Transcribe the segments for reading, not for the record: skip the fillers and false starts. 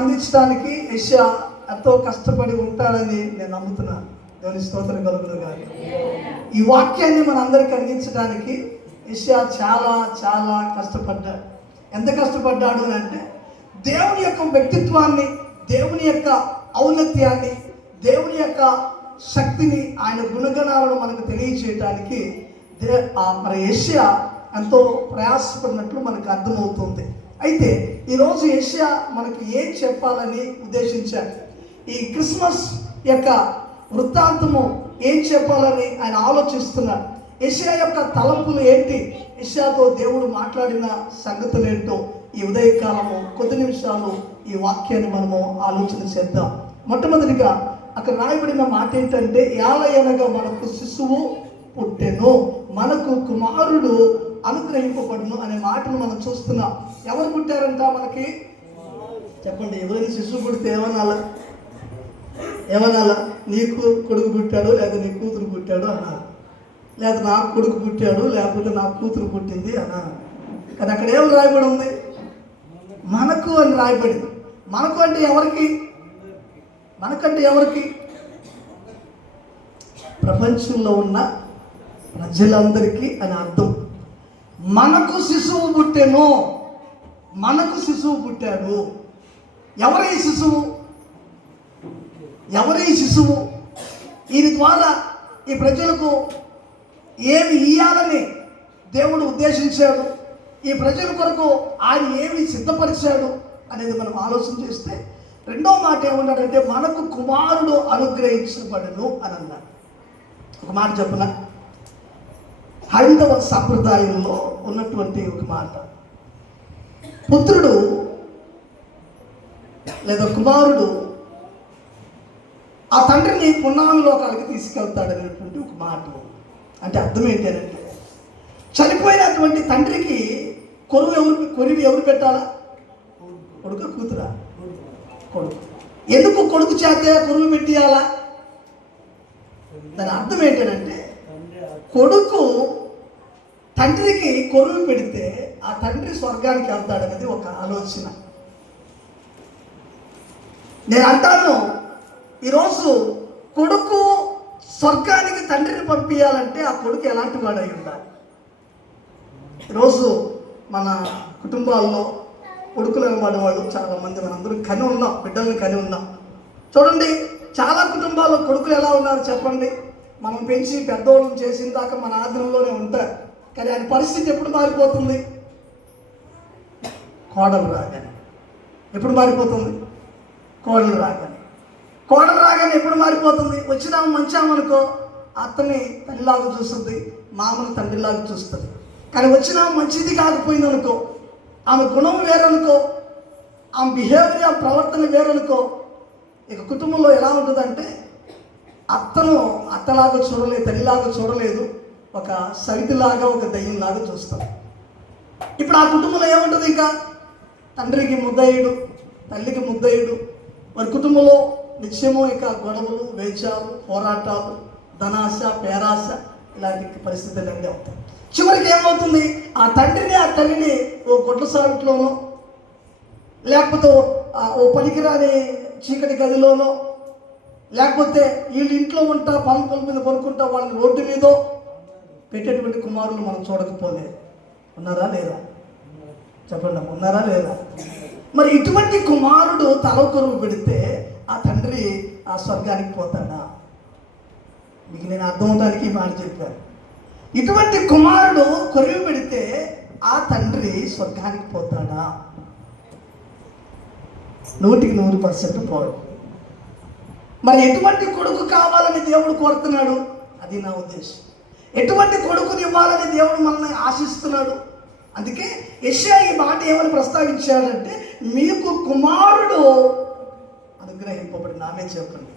అందించడానికి యెషయా ఎంతో కష్టపడి ఉంటాడని నేను నమ్ముతున్నాను. దేవుని స్తోత్రం కలుగును గాక. ఈ వాక్యాన్ని మనందరికి అందించడానికి యెషయా చాలా చాలా కష్టపడ్డాడు. ఎంత కష్టపడ్డాడు అంటే దేవుని యొక్క వ్యక్తిత్వాన్ని, దేవుని యొక్క ఔన్నత్యాన్ని, దేవుని యొక్క శక్తిని, ఆయన గుణగణాలను మనకు తెలియజేయడానికి మరి యెషయా ఎంతో ప్రయాసపడినట్లు మనకు అర్థమవుతుంది. అయితే ఈరోజు యెషయా మనకి ఏం చెప్పాలని ఉద్దేశించాడు, ఈ క్రిస్మస్ యొక్క వృత్తాంతము ఏం చెప్పాలని ఆయన ఆలోచిస్తున్నాడు. యెషయా యొక్క తలంపులు ఏంటి, యెషయాతో దేవుడు మాట్లాడిన సంగతులు ఏంటో ఈ ఉదయకాలము కొద్ది నిమిషాలు ఈ వాక్యాన్ని మనము ఆలోచన చేద్దాం. మొట్టమొదటిగా అక్కడ రాయబడిన మాట ఏంటంటే, యాలయనగా మనకు శిశువు పుట్టెను, మనకు కుమారుడు అనుగ్రహింపబడును అనే మాటను మనం చూస్తున్నాం. ఎవరు పుట్టారంట మనకి? చెప్పండి. ఎవరైనా శిశువు పుడితే ఏమనాలా? నీకు కొడుకు పుట్టాడు, లేదా నీ కూతురు పుట్టాడు అన్నారు, లేదా నాకు కొడుకు పుట్టాడు, లేకపోతే నా కూతురు పుట్టింది అన్నారు. కానీ అక్కడ ఏం రాయబడి ఉంది? మనకు అని రాయబడింది. మనకు అంటే ఎవరికి? మనకంటే ఎవరికి? ప్రపంచంలో ఉన్న ప్రజలందరికీ అని అర్థం. మనకు శిశువు పుట్టెను, మనకు శిశువు పుట్టాడు. ఎవరి శిశువు? ఈయన ద్వారా ఈ ప్రజలకు ఏమి ఇయ్యాలని దేవుడు ఉద్దేశించాడు, ఈ ప్రజల కొరకు ఆయన ఏమి సిద్ధపరిచాడు అనేది మనం ఆలోచన చేస్తే, రెండో మాట ఏమన్నాడంటే మనకు కుమారుడు అనుగ్రహించబడును అని అన్నాడు. ఒక మాట చెప్పన, హైందవ సాంప్రదాయంలో ఉన్నటువంటి ఒక మాట, పుత్రుడు లేదా కుమారుడు ఆ తండ్రిని పున్నామిలోకాలకి తీసుకెళ్తాడు అనేటువంటి ఒక మాట. అంటే అర్థం ఏంటంటే, చనిపోయినటువంటి తండ్రికి కొరివి ఎవరు పెట్టాలా? కొడుకు కూతురా? కొడుకు. ఎందుకు కొడుకు చేతే కొరువు పెట్టియాలా? దాని అర్థం ఏంటంటే, కొడుకు తండ్రికి కొరువు పెడితే ఆ తండ్రి స్వర్గానికి వెళ్తాడనేది ఒక ఆలోచన. నేను అంటాను, ఈరోజు కొడుకు స్వర్గానికి తండ్రిని పంపించాలంటే ఆ కొడుకు ఎలాంటి వాడు అయి ఉండాలి? ఈరోజు మన కుటుంబాల్లో కొడుకులు అనబడే వాళ్ళు చాలామంది మనందరూ కని ఉన్నాం, బిడ్డలను కని ఉన్నాం. చూడండి, చాలా కుటుంబాల్లో కొడుకులు ఎలా ఉన్నారు చెప్పండి? మనం పెంచి పెద్దోళ్ళని చేసిన దాకా మన ఆధీనంలోనే ఉంటారు. కానీ ఆయన పరిస్థితి ఎప్పుడు మారిపోతుంది? కోడలు రాగానే. ఎప్పుడు మారిపోతుంది? కోడలు రాగానే ఎప్పుడు మారిపోతుంది? వచ్చినాము మంచామనుకో అత్తని తల్లిలాగా చూస్తుంది, మామని తండ్రిలాగా చూస్తుంది. కానీ వచ్చినాము మంచిది కాకపోయింది అనుకో, ఆమె గుణం వేరనుకో, ఆమె బిహేవియర్, ఆమె ప్రవర్తన వేరనుకో, ఇక కుటుంబంలో ఎలా ఉంటుందంటే, అత్తను అత్తలాగా చూడలేదు, తల్లిలాగా చూడలేదు, ఒక సవితిలాగా, ఒక దయ్యంలాగా చూస్తాం. ఇప్పుడు ఆ కుటుంబంలో ఏముంటుంది? ఇంకా తండ్రికి ముద్దయ్యుడు, తల్లికి ముద్దయ్యుడు. మరి కుటుంబంలో నిత్యము ఇక గొడవలు, వేచాలు, పోరాటాలు, ధనాశ, పేరాశ, ఇలాంటి పరిస్థితులు అన్నీ అవుతాయి. చివరికి ఏమవుతుంది? ఆ తండ్రిని ఆ తల్లిని ఓ గొడ్ల సాగులోనో, లేకపోతే ఓ పనికిరాని చీకటి గదిలోనో, లేకపోతే వీళ్ళు ఇంట్లో ఉంటా పనుల మీద పడుకుంటా వాళ్ళని రోడ్డు మీదో పెట్టేటువంటి కుమారులు మనం చూడకపోలేదు. ఉన్నారా లేరా? చెప్పండి, ఉన్నారా లేరా? మరి ఇటువంటి కుమారుడు తల కొరువు పెడితే ఆ తండ్రి ఆ స్వర్గానికి పోతాడా? మీకు నేను అర్థమవడానికి ఈ మాట చెప్పాను. ఇటువంటి కుమారుడు కొరువు పెడితే ఆ తండ్రి స్వర్గానికి పోతాడా? 100% పోడు. మరి ఎటువంటి కొడుకు కావాలని దేవుడు కోరుతున్నాడు? అది నా ఉద్దేశం. ఎటువంటి కొడుకుని ఇవ్వాలని దేవుడు మనల్ని ఆశిస్తున్నాడు. అందుకే యెషయా ఈ మాట ఏమని ప్రస్తావించాడంటే, మీకు కుమారుడు అనుగ్రహింపబడిన. ఆమె చెప్పండి,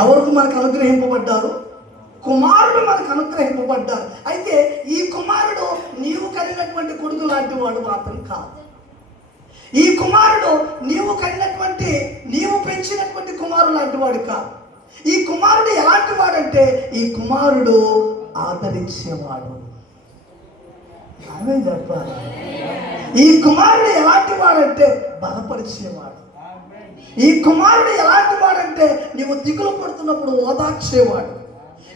ఎవరికి మనకు అనుగ్రహింపబడ్డారు? కుమారుడు మనకు అనుగ్రహింపబడ్డారు. అయితే ఈ కుమారుడు నీవు కలిగినటువంటి కొడుకు లాంటి వాడు మాత్రం కాదు. ఈ కుమారుడు నీవు కన్నటువంటి, నీవు పెంచినటువంటి కుమారుడు లాంటి వాడు కాదు. ఈ కుమారుడు ఎలాంటి వాడంటే, ఈ కుమారుడు ఆదరించేవాడు. ఆమె చెప్పాలి. ఈ కుమారుడు ఎలాంటి వాడంటే బలపరిచేవాడు. ఈ కుమారుడు ఎలాంటి వాడంటే నీవు దిగులు పడుతున్నప్పుడు ఓదార్చేవాడు.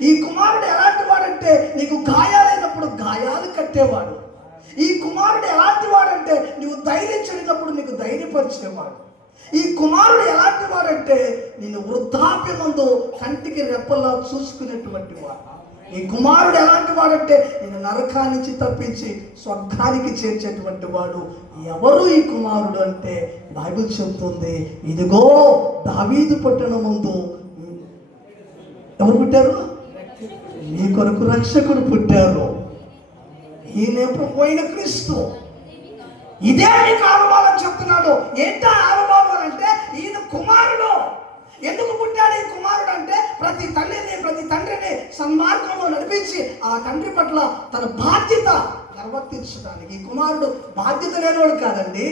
ఈ కుమారుడు ఎలాంటి వాడంటే నీకు గాయాలైనప్పుడు గాయాలు కట్టేవాడు. ఈ కుమారుడు ఎలాంటి వాడంటే నీవు ధైర్యం చెడినప్పుడు నీకు ధైర్యపరిచేవాడు. ఈ కుమారుడు ఎలాంటి వాడంటే నిన్ను వృద్ధాప్యమందు కంటికి రెప్పలా చూసుకునేటువంటి వాడు. ఈ కుమారుడు ఎలాంటి వాడంటే నేను నరకానికి తప్పించి స్వర్గానికి చేర్చేటువంటి వాడు. ఎవరు ఈ కుమారుడు అంటే బైబిల్ చెబుతుంది, ఇదిగో దావీదు పట్టణం ముందు ఎవరు పుట్టారు? నీ కొరకు రక్షకుడు పుట్టారు. ఈయన పోయిన క్రీస్తు. ఇదే నీకు ఆనుభావం చెప్తున్నాడు. ఏంటా ఆనుభావం అంటే ఈయన కుమారుడు. ఎందుకు పుట్టాడు ఈ కుమారుడు అంటే ప్రతి తండ్రిని సన్మార్గంలో నడిపించి ఆ తండ్రి పట్ల తన బాధ్యత నిర్వర్తించడానికి. ఈ కుమారుడు బాధ్యత లేనివాడు కాదండి.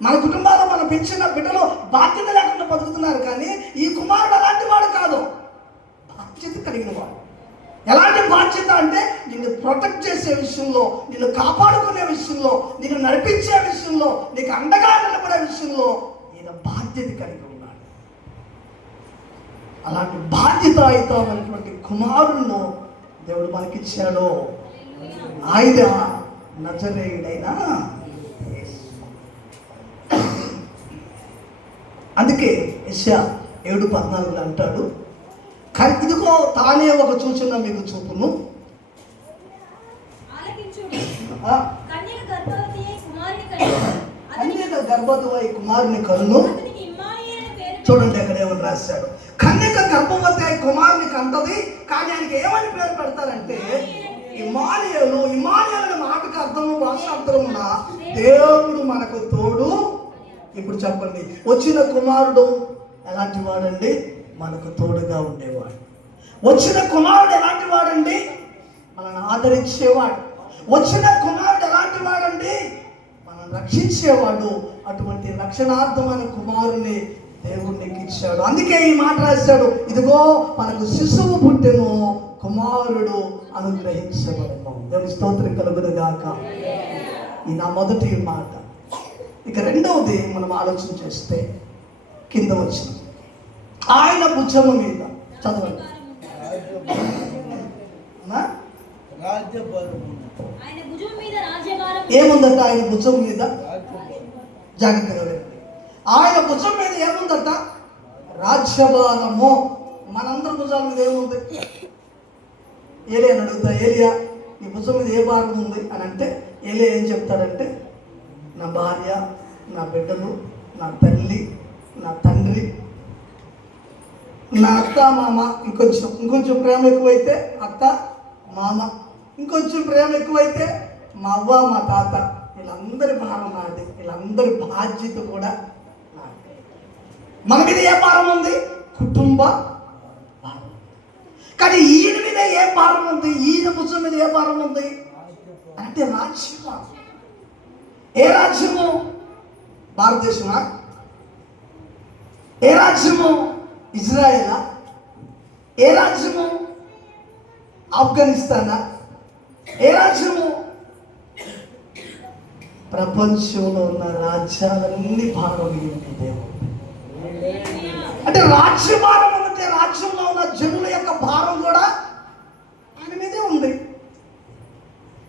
మన కుటుంబాల్లో మనం పెంచిన బిడ్డలు బాధ్యత లేకుండా బతుకుతున్నారు, కానీ ఈ కుమారుడు అలాంటి వాడు కాదు, బాధ్యత కలిగిన వాడు. ఎలాంటి బాధ్యత అంటే నిన్ను ప్రొటెక్ట్ చేసే విషయంలో, నిన్ను కాపాడుకునే విషయంలో, నిన్ను నడిపించే విషయంలో, నీకు అండగా నిలబడే విషయంలో ఈయన బాధ్యత కలిగి ఉన్నాడు. అలాంటి బాధ్యతాయుతమైనటువంటి కుమారుణ్ణి దేవుడు మనకిచ్చాడు. ఆయన నజరేయుడైన యేసు. అందుకే యెషయా 7:14 అంటాడు, ఇదిగో తానే ఒక సూచన మీకు చూపును, కన్యక గర్భవతి కుమారుని కనును. చూడండి అక్కడ ఏమని రాశాడు, కన్యక గర్భవతి కుమారుని కంటది, కానీ ఆయనకి ఏమని పేరు పెడతారంటే ఇమ్మానుయేలు. ఇమ్మానుయేలు మాటకు అర్థము భాషాంతరమున దేవుడు మనకు తోడు. ఇప్పుడు చెప్పండి, వచ్చిన కుమారుడు ఎలాంటి వాడండి? మనకు తోడుగా ఉండేవాడు. వచ్చిన కుమారుడు ఎలాంటి వాడండి? మనల్ని ఆదరించేవాడు. వచ్చిన కుమారుడు ఎలాంటి వాడండి? మనల్ని రక్షించేవాడు. అటువంటి రక్షణార్థమైన కుమారుని దేవుడు నీకు ఇచ్చాడు. అందుకే ఈ మాట రాశాడు, ఇదిగో మనకు శిశువు పుట్టెను, కుమారుడు అనుగ్రహించబడను. దేవుని స్తోత్రం కలుగును గాక. ఈ నా మొదటి మాట. ఇక రెండవది మనం ఆలోచన చేస్తే కింద వచ్చిన ఆయన భుజము మీద, చదవండి, ఏముందట ఆయన భుజం మీద? జాగ్రత్తగా వినండి. ఆయన భుజం మీద ఏముందట? రాజ్యభారము. మనందరి భుజాల మీద ఏముంది? ఏలియా అని అడుగుతా, ఏలియా నీ భుజం మీద ఏ భారం ఉంది అని అంటే ఏలియా ఏం చెప్తాడంటే, నా భార్య, నా బిడ్డలు, నా తల్లి, నా తండ్రి, నా అత్త మామ, ఇంకొంచెం ప్రేమ ఎక్కువైతే అత్త మామ, ఇంకొంచెం ప్రేమ ఎక్కువైతే మా అవ్వ మా తాత, వీళ్ళందరి భారం నాది, వీళ్ళందరి బాధ్యత కూడా నాది. మన మీద ఏ భారం ఉంది? కుటుంబ భారం. కానీ ఈయన మీద ఏ భారం ఉంది? ఈయన భుజం మీద ఏ భారం ఉంది అంటే రాజ్యం. ఏ రాజ్యము? భారతదేశమా? ఏ రాజ్యము? ఇజ్రాయేలా? ఏ రాజ్యము? ఆఫ్ఘనిస్తానా? ఏ రాజ్యము? ప్రపంచంలో ఉన్న రాజ్యాలన్నీ భారం ఉంది దేవుడు. అంటే రాజ్య భారం అంటే రాజ్యంలో ఉన్న జనుల యొక్క భారం కూడా ఆయన మీదే ఉంది.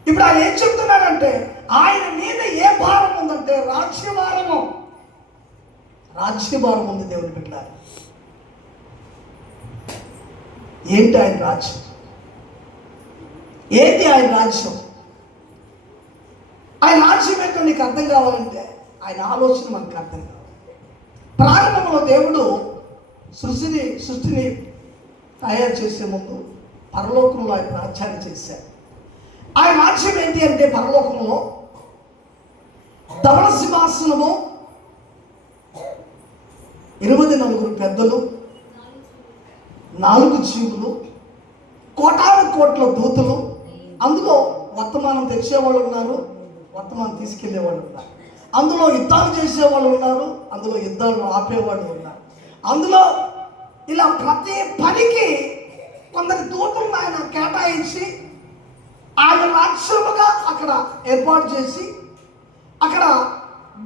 ఇప్పుడు ఆయన ఏం చెప్తున్నాడంటే ఆయన మీద ఏ భారం ఉందంటే రాజ్యభారము. రాజ్యభారం ఉంది దేవుని బిడ్డ. ఏంటి ఆయన రాజ్యం? ఏంటి ఆయన రాజ్యం? ఆయన రాజ్యం ఏంటో నీకు అర్థం కావాలంటే ఆయన ఆలోచన మనకు అర్థం కావాలి. ప్రారంభంలో దేవుడు సృష్టిని తయారు చేసే ముందు పరలోకంలో ఆయన రాజ్యాన్ని చేశారు. ఆయన రాజ్యం ఏంటి అంటే పరలోకంలో ధవళ సింహాసనము, 24 పెద్దలు, 4 జీవులు, కోటాను కోట్ల దూతలు, అందులో వర్తమానం తెచ్చేవాళ్ళు ఉన్నారు, వర్తమానం తీసుకెళ్లేవాళ్ళు ఉన్నారు, అందులో యుద్ధాలు చేసేవాళ్ళు ఉన్నారు, అందులో యుద్ధాలు ఆపేవాళ్ళు ఉన్నారు, అందులో ఇలా ప్రతి పనికి కొందరి దూతలను ఆయన కేటాయించి ఆయన రాజ్యముగా అక్కడ ఏర్పాటు చేసి అక్కడ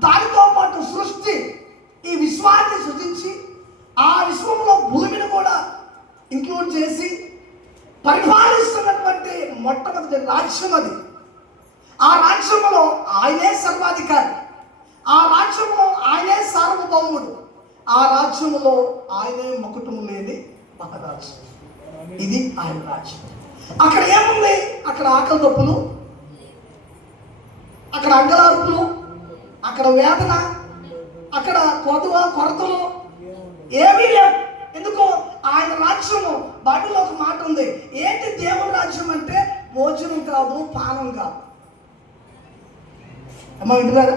దానితో పాటు సృష్టి ఈ విశ్వాన్ని సృజించి ఆ విశ్వంలో భూమిని కూడా ఇంక్లూడ్ చేసి పరిపాలిస్తున్నటువంటి మొట్టమొదటి రాజ్యం అది. ఆ రాజ్యంలో ఆయనే సర్వాధికారి, ఆ రాజ్యంలో ఆయనే సార్వభౌముడు, ఆ రాజ్యంలో ఆయనే మకుటము లేని మహారాజు. ఇది ఆయన రాజ్యం. అక్కడ ఏముంది? అక్కడ ఆకలి దప్పులు, అక్కడ అంగలార్పులు, అక్కడ వేదన, అక్కడ కొరతలు ఏమీ లేవు. ఎందుకో ఆయన రాజ్యము. బైబిల్లో ఒక మాట ఉంది, ఏంటి దేవుని రాజ్యం అంటే భోజనం కాదు, పానం కాదు. అమ్మ వింటున్నారా?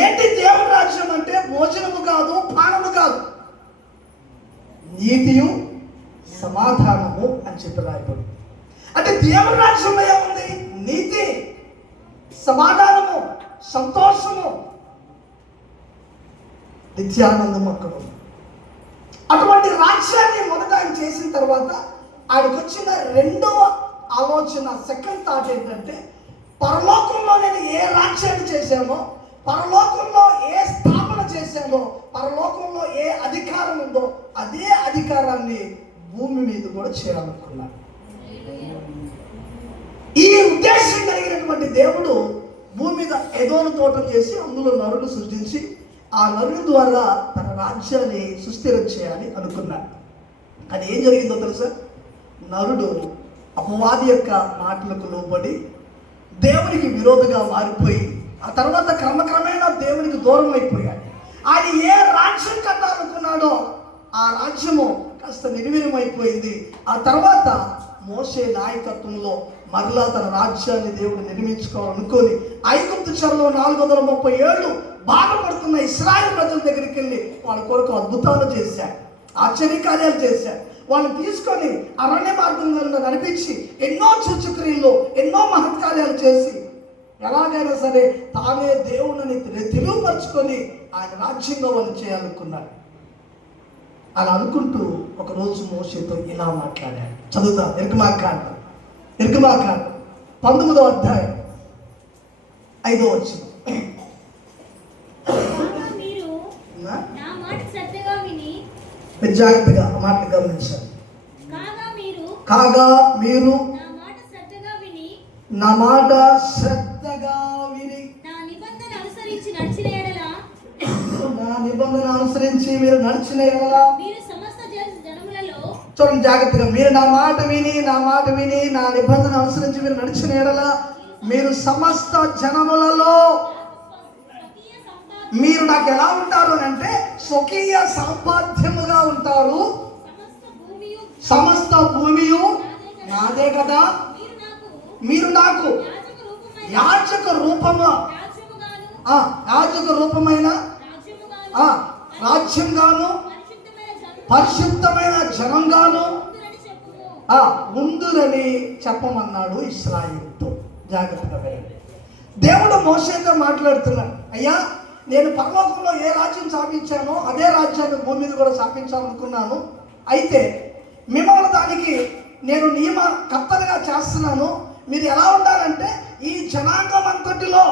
ఏంటి దేవుని రాజ్యం అంటే భోజనము కాదు, పానము కాదు, నీతియు సమాధానము అని చెప్పి రాయబడి. అంటే దేవుని రాజ్యంలో ఏముంది? నీతి, సమాధానము, సంతోషము, నిత్యానందము అక్కడ ఉంది. అటువంటి రాజ్యాన్ని మొదట ఆయన చేసిన తర్వాత ఆయనకు వచ్చిన రెండవ ఆలోచన, సెకండ్ థాట్ ఏంటంటే, పరలోకంలో నేను ఏ రాజ్యాన్ని చేశానో, పరలోకంలో ఏ స్థాపన చేశానో, పరలోకంలో ఏ అధికారం ఉందో అదే అధికారాన్ని భూమి మీద కూడా చేయాలనుకున్నాను. ఈ ఉద్దేశం కలిగినటువంటి దేవుడు భూమి మీద ఏదోను తోటం చేసి అందులో నరుడు సృష్టించి ఆ నరుని ద్వారా తన రాజ్యాన్ని సుస్థిరం చేయాలి అనుకున్నాడు. కానీ ఏం జరిగిందో తెలుసా? నరుడు అపవాది యొక్క మాటలకు లోబడి దేవునికి విరోధంగా మారిపోయి ఆ తర్వాత క్రమక్రమేణా దేవునికి దూరం అయిపోయాడు. ఆయన ఏ రాజ్యం కట్టాలనుకున్నాడో ఆ రాజ్యము కాస్త నిర్వీర్యమైపోయింది. ఆ తర్వాత మోషే నాయకత్వంలో మరలా తన రాజ్యాన్ని దేవుడు నిర్మించుకోవాలనుకొని ఐగుప్తు చెరలో 430 ఏళ్ళు బాధపడుతున్న ఇశ్రాయేలు ప్రజల దగ్గరికి వెళ్ళి వాళ్ళ కొరకు అద్భుతాలు చేశాడు, ఆశ్చర్యకార్యాలు చేశాడు. వాళ్ళని తీసుకొని అరణ్య మార్గంలో నడిపించి ఎన్నో సూచక్రియలు, ఎన్నో మహత్కార్యాలు చేసి ఎలాగైనా సరే తానే దేవుడిని తెలియపరుచుకొని ఆయన రాజ్యంగా వాళ్ళు చేయాలనుకున్నాడు. అలా అనుకుంటూ ఒకరోజు మోషేతో ఇలా మాట్లాడాడు. చదువుతా, నిర్గమాకాండం 19వ అధ్యాయం 5వ వచనం. జాగ్రత్తగా ఆ మాట గమనించాలి. కాగా మీరు నా మాట శ్రద్ధగా విని నా నిబంధన అనుసరించి మీరు నడిచిన ఎడల, చూడండి జాగ్రత్తగా, మీరు నా మాట విని నా నిబంధన అనుసరించి మీరు నడిచిన ఎడల మీరు సమస్త జనములలో మీరు నాకు ఎలా ఉంటారు అంటే స్వకీయ సంపాద్యముగా ఉంటారు. సమస్త భూమియు నాదే కదా. మీరు నాకు యాజక రూపమైన రాజ్యంగాను పరిశుద్ధమైన జనంగాను ఉందురని చెప్పమన్నాడు ఇశ్రాయేలుతో. జాగ్రత్తగా వినండి. దేవుడు మోషేతో మాట్లాడుతున్నాడు, అయ్యా నేను పరలోకంలో ఏ రాజ్యం స్థాపించానో అదే రాజ్యాన్ని భూమి మీద కూడా స్థాపించాలనుకున్నాను. అయితే మిమ్మల్ని దానికి నేను నియమకర్తలుగా చేస్తున్నాను. మీరు ఎలా ఉండాలంటే ఈ జనాంగం అంతటిలో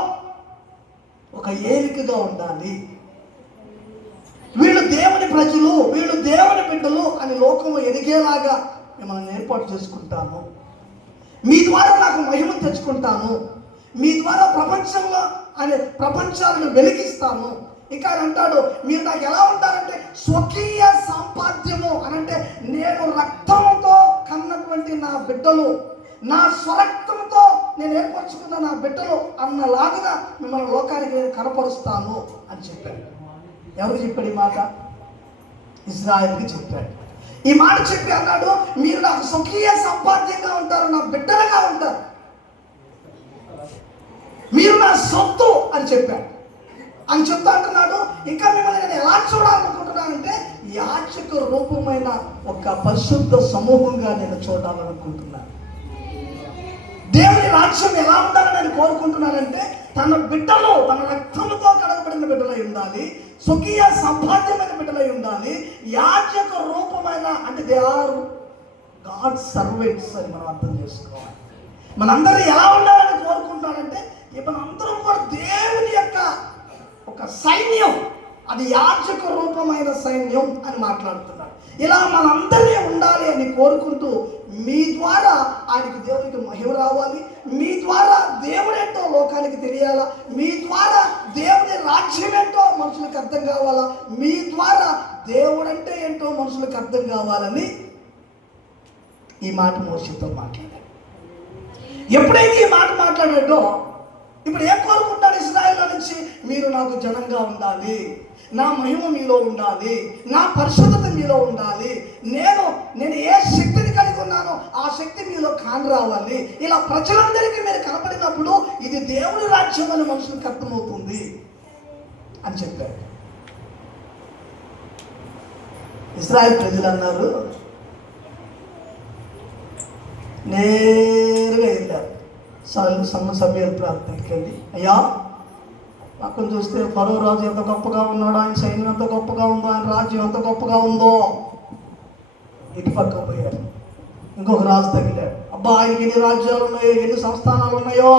ఒక ఏలికగా ఉండాలి. వీళ్ళు దేవుని ప్రజలు, వీళ్ళు దేవుని బిడ్డలు అని లోకము ఎదిగేలాగా మిమ్మల్ని ఏర్పాటు చేసుకుంటాను. మీ ద్వారా నాకు మహిమ తెచ్చుకుంటాను. మీ ద్వారా ప్రపంచాలను వెలిగిస్తాను. ఇంకా ఆయన అంటాడు, మీరు నాకు ఎలా ఉంటారంటే స్వకీయ సంపాద్యము అనంటే నేను రక్తంతో కన్నటువంటి నా బిడ్డలు, నా స్వరక్తంతో నేను ఏర్పరచుకున్న నా బిడ్డలు అన్నలాగా మిమ్మల్ని లోకానికి నేను కనపరుస్తాను అని చెప్పాడు. ఎవరు చెప్పాడు ఈ మాట? ఇశ్రాయేలుకి చెప్పాడు. ఈ మాట చెప్పి అన్నాడు, మీరు నాకు స్వకీయ సంపాద్యంగా ఉంటారు, నా బిడ్డలుగా ఉంటారు, మీరు నా సొత్తు అని చెప్పాడు. అని చెప్తా అంటున్నాడు, ఇంకా మిమ్మల్ని నేను ఎలా చూడాలనుకుంటున్నానంటే యాజక రూపమైన ఒక పరిశుద్ధ సమూహంగా నేను చూడాలనుకుంటున్నాను. దేవుని రాజ్యం ఎలా ఉండాలని నేను కోరుకుంటున్నానంటే తన బిడ్డలు తన రక్తంతో కడగబడిన బిడ్డలై ఉండాలి, స్వకీయ సంపాద్యమైన బిడ్డలై ఉండాలి, యాజక రూపమైన అంటే దే ఆర్ గాడ్ సర్వెంట్స్ అని మనం అర్థం చేసుకోవాలి. మనందరూ ఎలా ఉండాలని కోరుకుంటున్నానంటే మనందరం కూడా దేవుని యొక్క ఒక సైన్యం, అది యాజక రూపమైన సైన్యం అని మాట్లాడుతున్నాడు. ఇలా మనందరినీ ఉండాలి అని కోరుకుంటూ మీ ద్వారా ఆయనకి దేవునికి మహిమ రావాలి, మీ ద్వారా దేవుడేంటో లోకానికి తెలియాలా, మీ ద్వారా దేవుని రాజ్యం ఏంటో మనుషులకు అర్థం కావాలా, మీ ద్వారా దేవుడంటే ఏంటో మనుషులకు అర్థం కావాలని ఈ మాట మోషేతో మాట్లాడాడు. ఎప్పుడైతే ఈ మాట మాట్లాడాడో ఇప్పుడు ఏం కోరుకుంటాడు ఇశ్రాయేలు నుంచి? మీరు నాకు జనంగా ఉండాలి, నా మహిమ మీలో ఉండాలి, నా పరిశుద్ధత మీలో ఉండాలి, నేను ఏ శక్తిని కలిగి ఉన్నానో ఆ శక్తి మీలో కాని రావాలి. ఇలా ప్రజలందరికీ మీరు కనపడినప్పుడు ఇది దేవుని రాజ్యం అని మనుషులకు అర్థమవుతుంది అని చెప్పాడు. ఇశ్రాయేలు ప్రజలు అన్నారు, నేరుగా వెళ్ళారు సమూయేలు ప్రార్థనకి వెళ్ళి, అయ్యా పక్కన చూస్తే ఫరో రాజు ఎంత గొప్పగా ఉన్నాడో, ఆయన సైన్యం ఎంత గొప్పగా ఉందో, ఆయన రాజ్యం ఎంత గొప్పగా ఉందో. ఇటు పక్క పోయారు, ఇంకొక రాజు తగిలాడు, అబ్బా ఆయనకి ఎన్ని రాజ్యాలు ఉన్నాయో, ఎన్ని సంస్థానాలు ఉన్నాయో,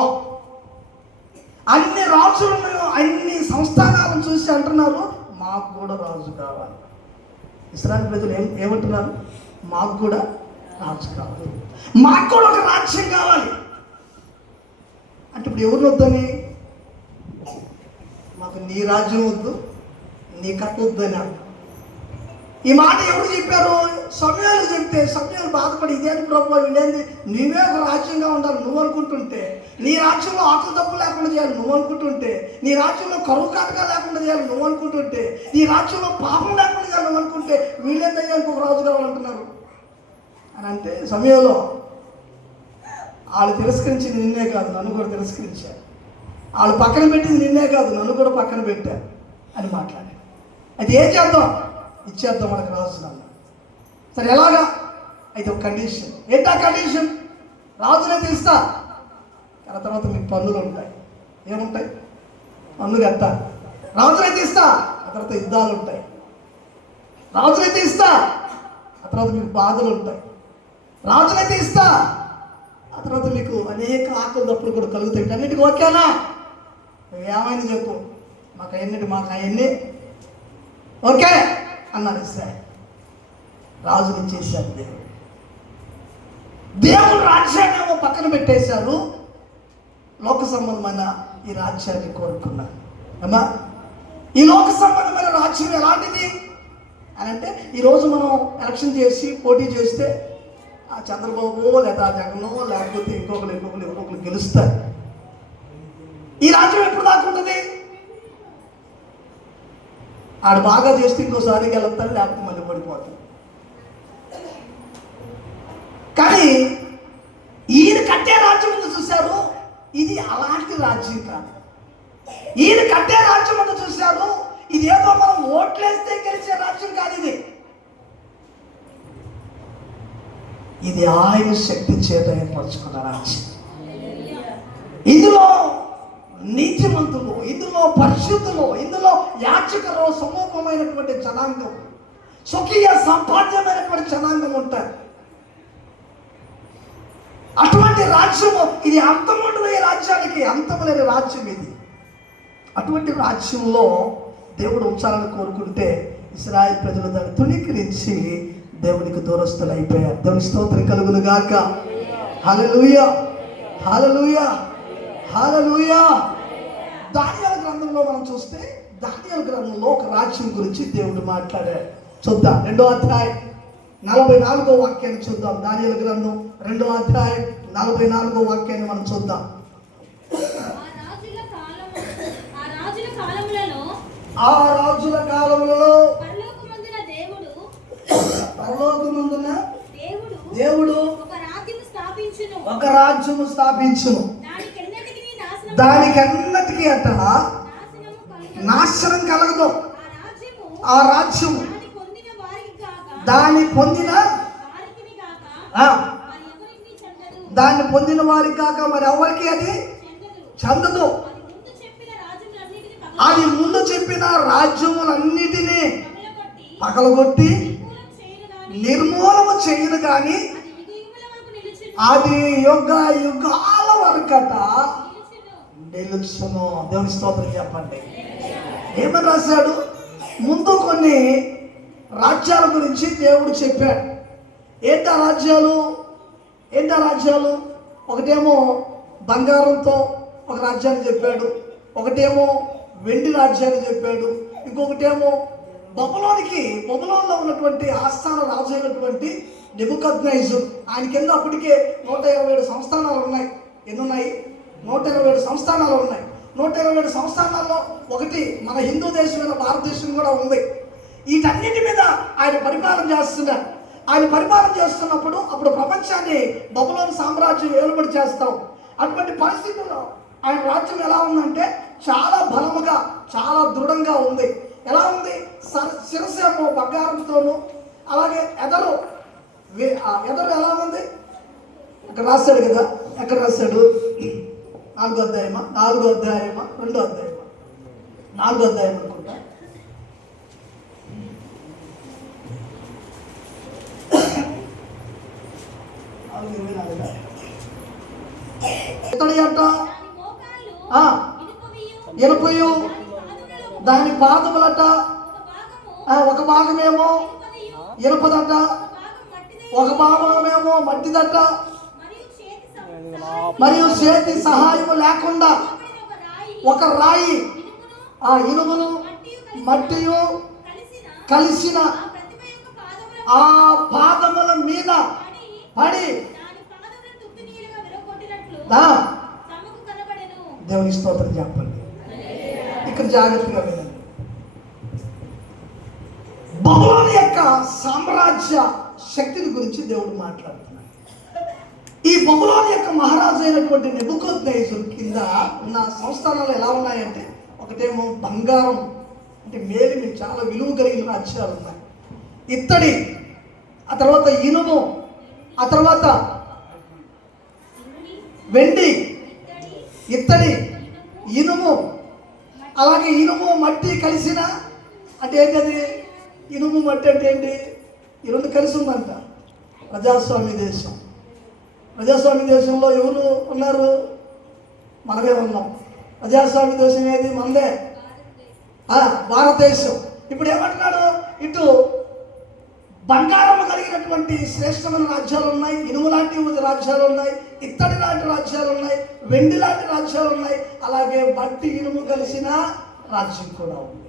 అన్ని రాజులు ఉన్నాయో, అన్ని సంస్థానాలను చూసి అంటున్నారు మాకు కూడా రాజు కావాలి. ఇశ్రాయేలు ప్రజలు ఏమంటున్నారు? మాకు కూడా రాజు కావాలి, మాకు కూడా ఒక రాజ్యం కావాలి. అంటే ఇప్పుడు ఎవరిని వద్దని? మాకు నీ రాజ్యం వద్దు, నీ కట్ట వద్దని. ఈ మాట ఎవరు చెప్పారు? సమూయేలు చెప్తే సమూయేలు బాధపడి, ఇదేంటి ప్రభు వీళ్ళేంది, నీవే ఒక రాజ్యంగా ఉండాలి నువ్వు అనుకుంటుంటే, నీ రాజ్యంలో ఆకలి తప్పు లేకుండా చేయాలి నువ్వు అనుకుంటుంటే, నీ రాజ్యంలో కరువు కాటగా లేకుండా చేయాలి నువ్వు అనుకుంటుంటే, నీ రాజ్యంలో పాపం లేకుండా చేయాలి నువ్వు అనుకుంటే, వీళ్ళేందయ్యా ఇంకొక రాజు కావాలంటున్నారు అని అంటే సమయంలో వాళ్ళు తిరస్కరించింది నిన్నే కాదు నన్ను కూడా తిరస్కరించారు, వాళ్ళు పక్కన పెట్టింది నిన్నే కాదు నన్ను కూడా పక్కన పెట్టారు అని మాట్లాడారు. అది ఏం చేద్దాం? ఇచ్చేద్దాం మనకు రాజునన్నా. సరే ఎలాగా? అయితే ఒక కండిషన్. ఏంటా కండిషన్? రాజునైతే ఇస్తా, ఆ తర్వాత మీకు పన్నులు ఉంటాయి. ఏముంటాయి? పన్ను కట్టాలి. రాజునైతే ఇస్తా, ఆ తర్వాత యుద్ధాలు ఉంటాయి. రాజునైతే ఇస్తా, ఆ తర్వాత మీకు బాధలు ఉంటాయి. రాజునైతే ఇస్తా, ఆ తర్వాత మీకు అనేక ఆకలి తప్పులు కూడా కలుగుతాయి. అన్నిటికీ ఓకేనా? ఏమైనా చెప్పు, మాకు అవన్నీ ఓకే అన్నాడు ఇశ్రాయేలు. రాజుని ఇచ్చేసాడు దేవుడు. దేవుడు రాజ్యాన్నేమో పక్కన పెట్టేశారు, లోక సంబంధమైన ఈ రాజ్యాన్ని కోరుకున్నారు. అమ్మా, ఈ లోక సంబంధమైన రాజ్యం ఎలాంటిది అని అంటే, ఈరోజు మనం ఎలక్షన్ చేసి పోటీ చేస్తే ఆ చంద్రబాబు లేదా జగన్నో లేకపోతే ఇంకొకరు గెలుస్తారు. ఈ రాజ్యం ఎప్పుడు దాకా ఉంటుంది? ఆడు బాగా చేస్తే ఇంకోసారి గెలుస్తాడు, లేకపోతే మళ్ళీ పడిపోతాడు. కానీ ఈయన కట్టే రాజ్యం ముందు చూశారు, ఇది అలాంటి రాజ్యం కాదు. ఈయన కట్టే రాజ్యం ముందు చూశారు, ఇది ఏదో మనం ఓట్లేస్తే గెలిచే రాజ్యం కాదు. ఇది ఆయన శక్తి చేత ఏర్పరచుకున్న రాజ్యం. ఇందులో నీతిమంతులు, ఇందులో పరిశుద్ధులు, ఇందులో యాచకులు, సమూహమైనటువంటి జనాంగం, స్వకీయ సంపాద్యమైనటువంటి జనాంగం ఉంటారు. అటువంటి రాజ్యము ఇది. అంతం ఉండదు ఈ రాజ్యానికి, అంతం లేని రాజ్యం ఇది. అటువంటి రాజ్యంలో దేవుడు ఉంచాలని కోరుకుంటే ఇశ్రాయేలు ప్రజలు దాన్ని తుణీకరించి దేవునికి దూరస్తులు అయిపోయారు. దేవుని స్తోత్రం కలుగును గాక. హల్లెలూయా, హల్లెలూయా, హల్లెలూయా. దానియేలు గ్రంథంలో మనం చూస్తే, దానియేలు గ్రంథంలో ఒక రాజ్యం గురించి దేవుడు మాట్లాడాడు. చూద్దాం, 2వ అధ్యాయం 44వ వాక్యాన్ని చూద్దాం. దానియేలు గ్రంథం 2వ అధ్యాయం 44వ వాక్యాన్ని మనం చూద్దాం. ఆ రాజుల కాలములలో పరలోకమందున దేవుడు ఒక రాజ్యము స్థాపించును, దానికన్నిటికీ అట నాశనం కలగదు. ఆ రాజ్యము దాన్ని పొందిన వారికి కాక మరి ఎవరికి అది చెందదు. అది ముందు చెప్పిన రాజ్యములన్నిటినీ పగలగొట్టి నిర్మూలన చేయను, కానీ అది యుగాల వరకట నిలుచును. దేవుని స్తోత్రం చెప్పండి. ఏమని రాశాడు? ముందు కొన్ని రాజ్యాల గురించి దేవుడు చెప్పాడు. ఏంటి ఆ రాజ్యాలు? ఒకటేమో బంగారంతో ఒక రాజ్యాన్ని చెప్పాడు, ఒకటేమో వెండి రాజ్యాన్ని చెప్పాడు, ఇంకొకటేమో బబులోన్లో ఉన్నటువంటి ఆస్థాన రాజు అయినటువంటి నెబుకద్నెజరు. ఆయన కింద అప్పటికే 127 సంస్థానాలు ఉన్నాయి. ఎన్ని ఉన్నాయి? 127 సంస్థానాలు ఉన్నాయి. 127 సంస్థానాల్లో ఒకటి మన హిందూ దేశమైన భారతదేశం కూడా ఉంది. వీటన్నిటి మీద ఆయన పరిపాలన చేస్తున్నాడు. ఆయన పరిపాలన చేస్తున్నప్పుడు అప్పుడు ప్రపంచాన్ని బబులోను సామ్రాజ్యం ఏలుబడి చేస్తాం. అటువంటి పరిస్థితుల్లో ఆయన రాజ్యం ఎలా ఉందంటే చాలా బలముగా, చాలా దృఢంగా ఉంది. ఎలా ఉంది? శిరసేమో బంగారంతోనూ, అలాగే ఎదరు ఎలా ఉంది? అక్కడ రాశాడు కదా, ఎక్కడ రాశాడు? 4వ అధ్యాయమా 2వ అధ్యాయం అనుకుంటా. ఇనుపయు దాని పాదములట, ఒక భాగమేమో ఇనుపదట, ఒక భాగమేమో మట్టిదట, మరియు చేతి సహాయము లేకుండా ఒక రాయి, ఆ ఇనుమును మట్టియు కలిసిన ఆ పాదముల మీద పడి దేవుని స్తోత్రం చెప్పండి. ఇక్కడ జాగ్రత్తగా వినండి. బబులోను యొక్క సామ్రాజ్య శక్తిని గురించి దేవుడు మాట్లాడుతున్నాడు. ఈ బబులోను యొక్క మహారాజు అయినటువంటి నెబుకద్నెజరు కింద ఉన్న సంస్థానాలు ఎలా ఉన్నాయంటే, ఒకటేమో బంగారం అంటే మేలిమి, చాలా విలువ కలిగిన రాజ్యాలు ఉన్నాయి. ఇత్తడి, ఆ తర్వాత ఇనుము, ఆ తర్వాత వెండి, ఇత్తడి, ఇనుము, అలాగే ఇనుము మట్టి కలిసిన అంటే ఏంటది? ఇనుము మట్టి అంటే ఏంటి? ఈ రెండు కలిసి ఉందంట. ప్రజాస్వామ్య దేశంలో ఎవరు ఉన్నారు? మనమే ఉన్నాం. ప్రజాస్వామ్య దేశం ఏది? మనదే, భారతదేశం. ఇప్పుడు ఏమంటున్నాడు? ఇటు బంగారం కలిగినటువంటి శ్రేష్టమైన రాజ్యాలు ఉన్నాయి, ఇనుము లాంటి రాజ్యాలు ఉన్నాయి, ఇత్తడి లాంటి రాజ్యాలు ఉన్నాయి, వెండి లాంటి రాజ్యాలు ఉన్నాయి, అలాగే మట్టి ఇనుము కలిసిన రాజ్యం కూడా ఉంది.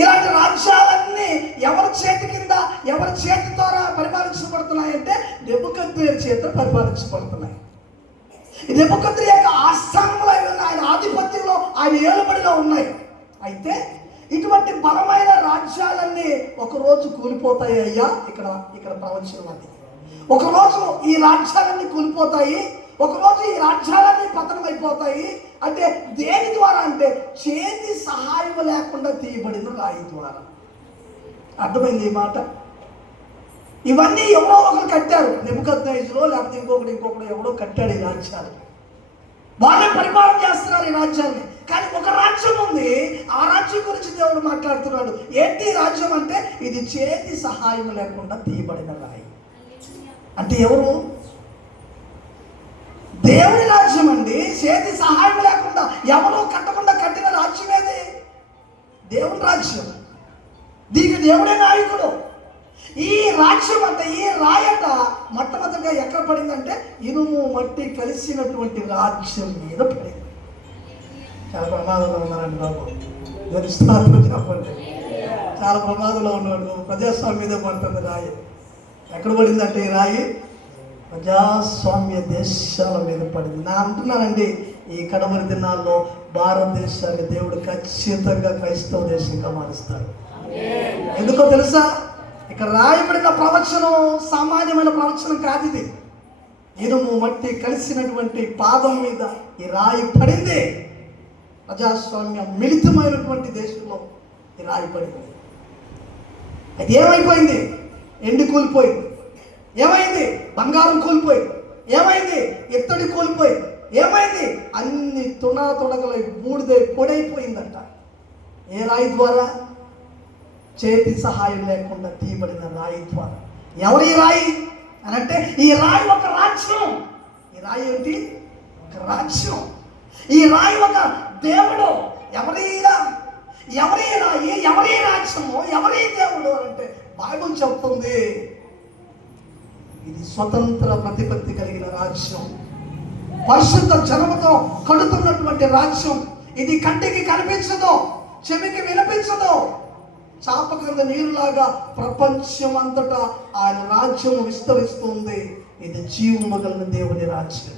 ఇలాంటి రాజ్యాలన్నీ ఎవరి చేతి కింద, ఎవరి చేతి ద్వారా పరిపాలించబడుతున్నాయంటే నెబుకద్నెజరు చేత పరిపాలించబడుతున్నాయి. నెబుకద్నెజరు యొక్క ఆస్థానంలో ఆయన ఆధిపత్యంలో, ఆయన ఏలుబడిలో ఉన్నాయి. అయితే ఇటువంటి బలమైన రాజ్యాలన్నీ ఒకరోజు కూలిపోతాయి అయ్యా. ఇక్కడ ప్రవచనం అది. ఒకరోజు ఈ రాజ్యాలన్నీ కూలిపోతాయి, ఒకరోజు ఈ రాజ్యాలన్నీ పతనమైపోతాయి. అంటే దేని ద్వారా అంటే చేతి సహాయం లేకుండా తీయబడిన రాయి ద్వారా. అర్థమైంది ఈ మాట? ఇవన్నీ ఎవరో ఒకరు కట్టారు. నెబుకద్నెజరో లేకపోతే ఇంకొకడు ఎవడో కట్టాడు ఈ రాజ్యాలు. వాళ్ళే పరిపాలన చేస్తున్నారు ఈ రాజ్యాన్ని. కానీ ఒక రాజ్యం ఉంది, ఆ రాజ్యం గురించి దేవుడు మాట్లాడుతున్నాడు. ఏంటి రాజ్యం అంటే ఇది చేతి సహాయం లేకుండా తీయబడిన రాయి. అంటే ఎవరు? దేవుని రాజ్యం అండి. చేతి సహాయం లేకుండా ఎవరో కట్టకుండా కట్టిన రాజ్యం ఏది? దేవుని రాజ్యం. దీనికి దేవుడే నాయకుడు. ఈ రాజ్యం అంటే ఈ రాయట మొట్టమొదటిగా ఎక్కడ పడిందంటే ఇనుము మట్టి కలిసినటువంటి రాజ్యం మీద పడింది. చాలా ప్రమాదంలో ఉన్నారండి బాబు. చెప్పండి, చాలా ప్రమాదంలో ఉన్నాడు. ప్రజాస్వామ్యం మీద పడుతుంది రాయి. ఎక్కడ పడిందంటే ఈ రాయి ప్రజాస్వామ్య దేశాల మీద పడింది. నా అంటున్నానండి, ఈ కడవరి దినాల్లో భారతదేశాన్ని దేవుడు ఖచ్చితంగా క్రైస్తవ దేశంగా మారుస్తాడు. ఎందుకో తెలుసా? ఇక్కడ రాయబడిన ప్రవచనం సామాన్యమైన ప్రవచనం కాదు. ఇది ఇనుము మట్టి కలిసినటువంటి పాదం మీద ఈ రాయి పడింది. ప్రజాస్వామ్య మిళితమైనటువంటి దేశంలో ఈ రాయి పడింది. అయితే ఏమైపోయింది? ఎండి కూలిపోయింది. ఏమైంది? బంగారం కూలిపోయింది. ఏమైంది? ఇత్తడి కూలిపోయింది. ఏమైంది? అన్ని తునాతునకలై బూడిదై పొడైపోయిందంట. ఏ రాయి ద్వారా? చేతి సహాయం లేకుండా తీయబడిన రాయి ద్వారా. ఎవరి రాయి అని అంటే ఈ రాయి ఒక రాజ్యం. ఈ రాయి ఏంటి? ఒక రాజ్యం. ఈ రాయి ఒక దేవుడు. ఎవరైనా ఎవరి రాజ్యము, ఎవరి దేవుడు అంటే బైబిల్ చెప్తుంది ఇది స్వతంత్ర ప్రతిపత్తి కలిగిన రాజ్యం, పరిశుద్ధ జనముతో కడుతున్నటువంటి రాజ్యం. ఇది కంటికి కనిపించదు, చెవికి వినిపించదు. చాప క్రింద నీరులాగా ప్రపంచం అంతటా ఆయన రాజ్యం విస్తరిస్తుంది. ఇది జీవము కలిగిన దేవుని రాజ్యం.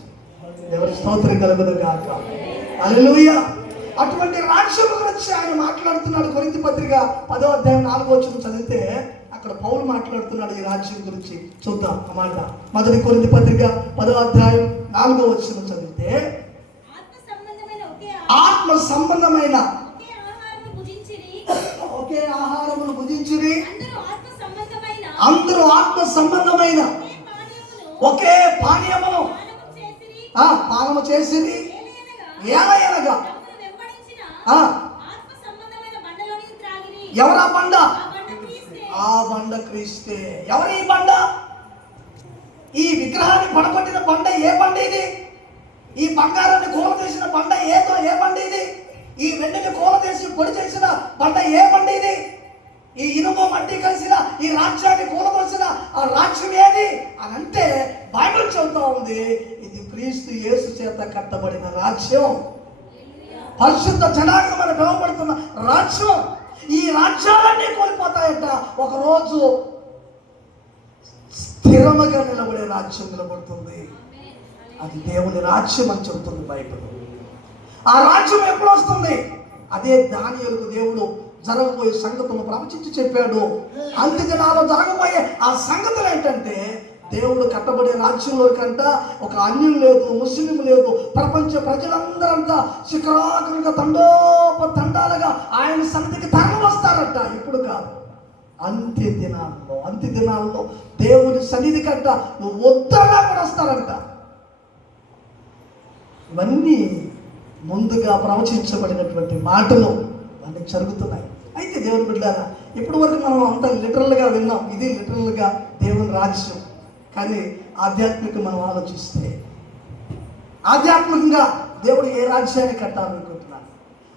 దేవుని స్తోత్రం కలుగును గాక. హల్లెలూయా. అటువంటి రాజ్యం గురించి ఆయన మాట్లాడుతున్నాడు. కొరింథీ పత్రిక 10వ అధ్యాయం 4వ వచనం చదివితే అక్కడ పౌలు మాట్లాడుతున్నాడు ఈ రాజ్యం గురించి. చూద్దాం ఆ మాట. మొదటి కొరింథీ పత్రిక 10వ అధ్యాయం 4వ వచనం చదివితే ఆత్మ సంబంధమైన ఒకే ఆహారమును భుజించిరి, అందరూ ఆత్మ సంబంధమైన ఒకే పానీయమును పానము చేసిరి. ఏలయనగా ఎవరా బండ? ఆ బండ క్రీస్తే. ఎవరి బండ? ఈ విగ్రహాన్ని పడగొట్టిన బండ ఏ బండ ఇది? ఈ బంగారాన్ని కూల చేసిన బండ ఏ బండ ఇది? ఈ వెండిని కూల చేసి పొడి చేసిన బండ ఏ బండ ఇది? ఈ ఇనుము మట్టి కలిసిన ఈ రాజ్యాన్ని కూలదోసిన ఆ రాజ్యం ఏది అని అంటే బైబిల్ చెబుతా ఉంది ఇది క్రీస్తు యేసు చేత కట్టబడిన రాజ్యం, పరిశుద్ధ జనాంగం అని పిలువబడుతున్న రాజ్యం. ఈ రాజ్యాలన్నీ కోల్పోతాయట, ఒకరోజు స్థిరముగా నిలబడే రాజ్యం నిలబడుతుంది. అది దేవుని రాజ్యం అని చెబుతుంది బైబిల్. ఆ రాజ్యం ఎప్పుడు వస్తుంది? అదే దానియేలుకు దేవుడు జరగబోయే సంగతులను ప్రవచించి చెప్పాడు. అంత్య దినాల్లో జరగబోయే ఆ సంగతులు ఏంటంటే దేవుడు కట్టబడే రాజ్యంలో కంట ఒక అన్యం లేదు, ముస్లిం లేదు, ప్రపంచ ప్రజలందరంతా శిఖరాకులుగా తండోపతండాలుగా ఆయన సన్నిధికి తరలి వస్తారట. ఇప్పుడు కాదు, అంత్య దినాల్లో దేవుని సన్నిధి కంట నువ్వు వద్దన్నా కూడా వస్తారంట. ఇవన్నీ ముందుగా ప్రవచించబడినటువంటి మాటలు అన్నీ జరుగుతున్నాయి. అయితే దేవుని బిడ్డలారా, ఇప్పటి వరకు మనం అంతా లిటరల్గా విన్నాం, ఇది లిటరల్గా దేవుని రాజ్యం. కానీ ఆధ్యాత్మిక మనం ఆలోచిస్తే ఆధ్యాత్మికంగా దేవుడు ఏ రాజ్యాన్ని కట్టాలనుకుంటున్నాడు,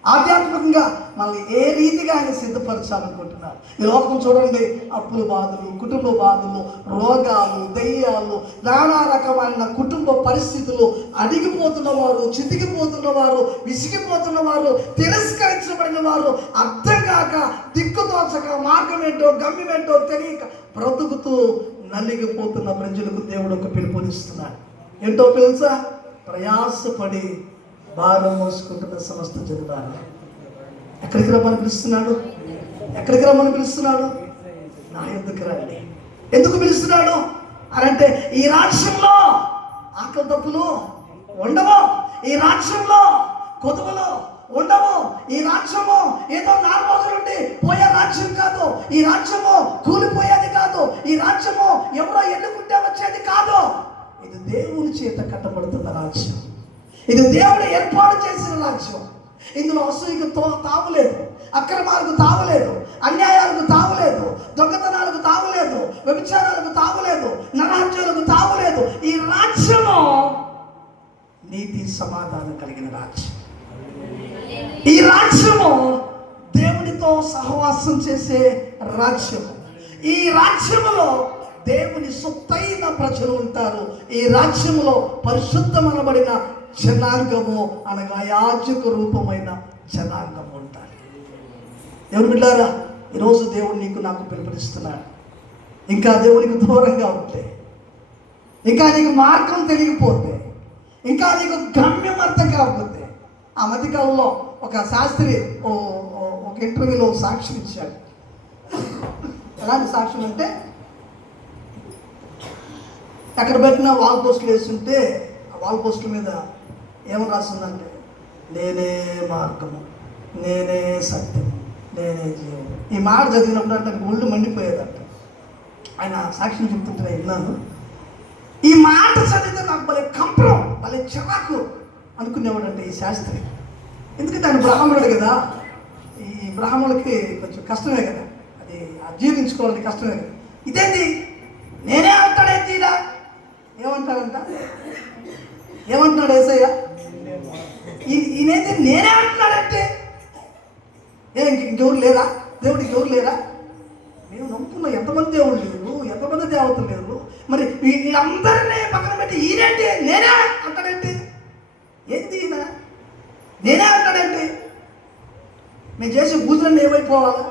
ఆధ్యాత్మికంగా మనల్ని ఏ రీతిగా ఆయన సిద్ధపరచాలనుకుంటున్నారు. ఈ లోకం చూడండి, అప్పుల బాధలు, కుటుంబ బాధలు, రోగాలు, దయ్యాలు, నానా రకమైన కుటుంబ పరిస్థితులు, అడిగిపోతున్న వారు, చితికిపోతున్న వారు, విసిగిపోతున్న వారు, తిరస్కరించబడిన వారు, అర్థం కాక దిక్కుతోచక మార్గం ఏంటో గమ్యం ఏంటో తెలియక బ్రతుకుతూ నలిగిపోతున్న ప్రజలకు దేవుడు ఒక పిలుపునిస్తున్నాడు. ఏంటో తెలుసా? ప్రయాసపడి భారం మోసుకుంటున్న సమస్త జనాన్ని ఎక్కడికి రమ్మని పిలుస్తున్నాడు? ఎక్కడికి రమ్మని పిలుస్తున్నాడు? నా ఎందుకు రండి. ఎందుకు పిలుస్తున్నాడు అని అంటే ఈ రాజ్యంలో ఆకలి తప్పులు ఉండవు, ఈ రాజ్యంలో కొదువులు ఉండవు, ఈ రాజ్యము ఏదో 4 రోజులుండి పోయే రాజ్యం కాదు, ఈ రాజ్యము కూలిపోయేది కాదు, ఈ రాజ్యము ఎవరో ఎన్నుకుంటే వచ్చేది కాదు. ఇది దేవుని చేత కట్టబడుతున్న రాజ్యం, ఇది దేవుడు ఏర్పాటు చేసిన రాజ్యం. ఇందులో అసూయకు తావులేదు, అక్రమాలకు తావులేదు, అన్యాయాలకు తావులేదు, దొంగతనాలకు తావులేదు, వ్యభిచారాలకు తావులేదు, నరహత్యలకు తావులేదు. ఈ రాజ్యము నీతి సమాధానం కలిగిన రాజ్యం. ఈ రాజ్యము దేవునితో సహవాసం చేసే రాజ్యము. ఈ రాజ్యములో దేవుని సొత్తైన ప్రజలు ఉంటారు. ఈ రాజ్యములో పరిశుద్ధమనబడిన జనాంగము అనగా యాజక రూపమైన జనాంగము ఉంటారు. ఎవరు బిడ్డారా, ఈరోజు దేవుడు నీకు నాకు పిలుపునిస్తున్నాడు. ఇంకా దేవునికి దూరంగా ఉంటే, ఇంకా నీకు మార్గం తెలియకపోతే, ఇంకా నీకు గమ్యం అర్థం కాకపోతే, ఆ మధ్యకాలంలో ఒక శాస్త్రి ఒక ఇంటర్వ్యూలో సాక్ష్యం ఇచ్చాడు. ఎలాంటి సాక్ష్యం అంటే, ఎక్కడ పెట్టిన వాల్ పోస్టులు వేస్తుంటే ఆ వాల్ పోస్టుల మీద ఏమని రాస్తుందంటే, నేనే మార్గము, నేనే సత్యం, నేనే జీవం. ఈ మాట చదివినప్పుడు అంటే ఒళ్ళు మండిపోయేదంట. ఆయన సాక్ష్యం చెప్తుంటే విన్నాను. ఈ మాట చదివితే నాకు భలే కంపరం, భలే చిరాకు అనుకునేవాడంటే ఈ శాస్త్రి. ఎందుకంటే ఆయన బ్రాహ్మణుడు కదా, ఈ బ్రాహ్మణులకి కొంచెం కష్టమే కదా, అది జీర్ణించుకోవాలని కష్టమే కదా. ఇదేంటి నేనే అంటాడేంటి, ఇలా ఏమంటాడంట, ఏమంటున్నాడు ఏసయ్య, ఈయనైతే నేనే అంటున్నాడంటే ఇంకెవరు లేరా? దేవుడు ఇంకెవరు లేరా? మేము నమ్ముకున్న ఎంతమంది దేవుళ్ళు లేరు, ఎంతమంది దేవతలు లేరు. మరి వీళ్ళందరినీ పక్కన పెట్టి ఈయనేంటి నేనే అంటాడేంటి? ఏంటి ఈయన నేనే అంటాడేంటి? మేము చేసే పూజలన్నీ ఏమైపోవాలా?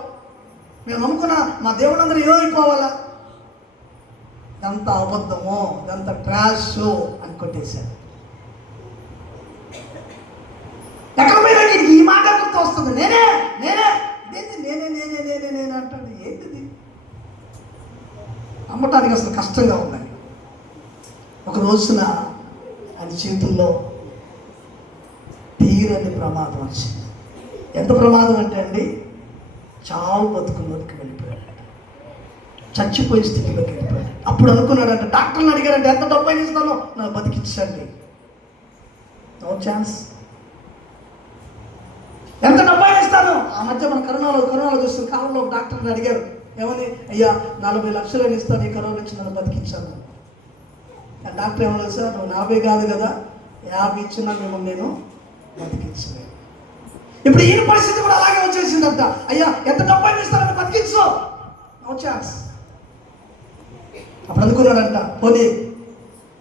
మేము నమ్ముకున్న మా దేవుళ్ళందరూ ఏమైపోవాలా? ఎంత అబద్ధమో, ఎంత ట్రాష్ అని కొట్టేశాడు. ఎక్కడ పోయినా ఈ మాట గుర్తు వస్తుంది, నేనే నేనే ఇదేంటి నేనే నేనే నేనే నేనే అంటాడు. ఏంటిది? నమ్మటానికి అసలు కష్టంగా ఉన్నాయి. ఒక రోజున ఆయన చేతుల్లో తీరని ప్రమాదం వచ్చింది. ఎంత ప్రమాదం అంటే అండి, చావు బతుకుల్లోకి వెళ్ళిపోయాడు, చచ్చిపోయే స్థితిలోకి వెళ్ళిపోయాడు. అప్పుడు అనుకున్నాడంటే, డాక్టర్ని అడిగారంటే ఎంత డబ్బు అయినా ఇస్తానో నాకు బతికించండి. No chance. ఎంత డబ్బు అయినా ఇస్తాను. ఆ మధ్య మన కరోనాలో చూస్తున్న కాలంలో ఒక డాక్టర్ని అడిగారు, ఏమని? అయ్యా 40 లక్షలు ఇస్తాను, ఈ కరోనా నుంచి నన్ను బతికించాను. ఆ డాక్టర్ ఏమన్నా సార్, నువ్వు 40 కాదు కదా, 50 ఇచ్చినా మిమ్మల్ని నేను బతికించలేదు. ఇప్పుడు ఈయన పరిస్థితి కూడా అలాగే వచ్చేసిందంట. అయ్యా ఎంత డబ్బు అయినా ఇస్తానని బతికించు. No chance. అప్పుడు అనుకున్నాడంట, పోనీ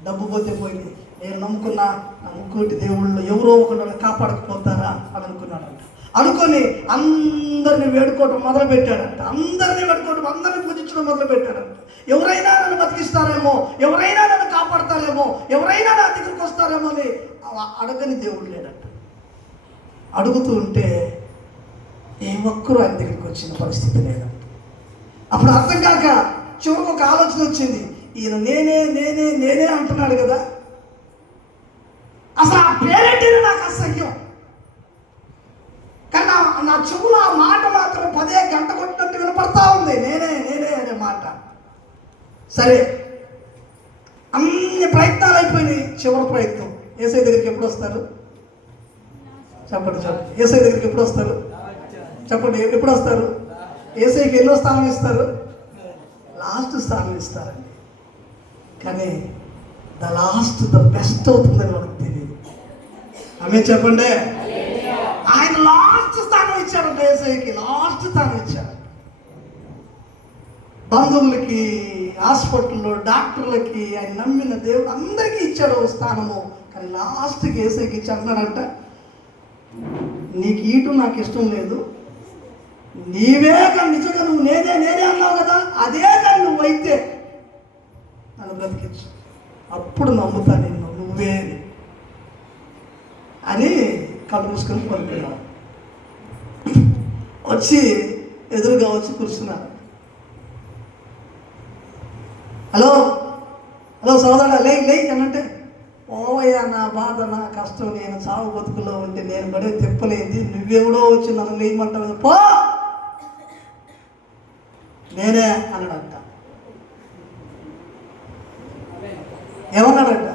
డబ్బు పోతే పోయింది, నేను నమ్ముకున్న నా ముక్కోటి దేవుళ్ళు ఎవరో ఒకళ్ళు కాపాడకపోతారా అని అనుకున్నాడంట. అనుకొని అందరిని వేడుకోవటం మొదలు పెట్టాడంట. అందరినీ పూజించడం మొదలు పెట్టాడంట. ఎవరైనా నన్ను బతికిస్తారేమో, ఎవరైనా నన్ను కాపాడతారేమో, ఎవరైనా నా దగ్గరికి వస్తారేమో అని అడగని దేవుడు లేడంట. అడుగుతూ ఉంటే ఏ ఒక్కరూ ఆయన దగ్గరికి వచ్చిన పరిస్థితి లేదంట. అప్పుడు అర్థం కాక చివరికి ఒక ఆలోచన వచ్చింది, ఈయన నేనే నేనే నేనే అంటున్నాడు కదా, అసలు ఆ పేరేంటేనే నాకు అసహ్యం. కానీ నా చెవులో ఆ మాట మాత్రం 10 గంట కొట్టినట్టు వినపడతా ఉంది, నేనే నేనే అనే మాట. సరే, అన్ని ప్రయత్నాలు అయిపోయినాయి. చివరి ప్రయత్నం, యేసయ్య దగ్గరికి ఎప్పుడు వస్తారు? చెప్పండి. యేసయ్య దగ్గరికి ఎప్పుడు వస్తారు? చెప్పండి, ఎప్పుడు వస్తారు? యేసయ్యకి ఎన్నో స్థానం ఇస్తారు? లాస్ట్ స్థానం ఇస్తారండి. కానీ ద బెస్ట్ అవుతుందని మనకు తెలియదు. ఆమె చెప్పండి. ఆయన లాస్ట్ స్థానం ఇచ్చారంట, యేసయ్యకి లాస్ట్ స్థానం ఇచ్చారు. బంధువులకి, హాస్పిటల్లో డాక్టర్లకి, ఆయన నమ్మిన దేవుడు అందరికీ ఇచ్చాడు స్థానము. కానీ లాస్ట్కి యేసయ్యకి ఇచ్చి అన్నాడంట, నీకు ఈటు నాకు ఇష్టం లేదు, నీవే కానీ నిజంగా నువ్వు నేనే నేనే అన్నావు కదా, అదే కానీ నువ్వైతే నన్ను బ్రతికించు, అప్పుడు నమ్ముతా నిన్ను, నువ్వే అని కళ్ళు మూసుకొని పడుకున్నాడు. వచ్చి ఎదురుగా వచ్చి కూర్చున్నాడు. హలో హలో సోదరుడా, లే అనంటే, ఓవయ్యా నా బాధ, నా కష్టం, నేను చావు బతుకుల్లో ఉంటే నేను పడే తిప్పలేంది, నువ్వెవడో వచ్చి నన్ను లేయమంటావు, పో నేనే అన్నాడంట. ఏమన్నాడంట?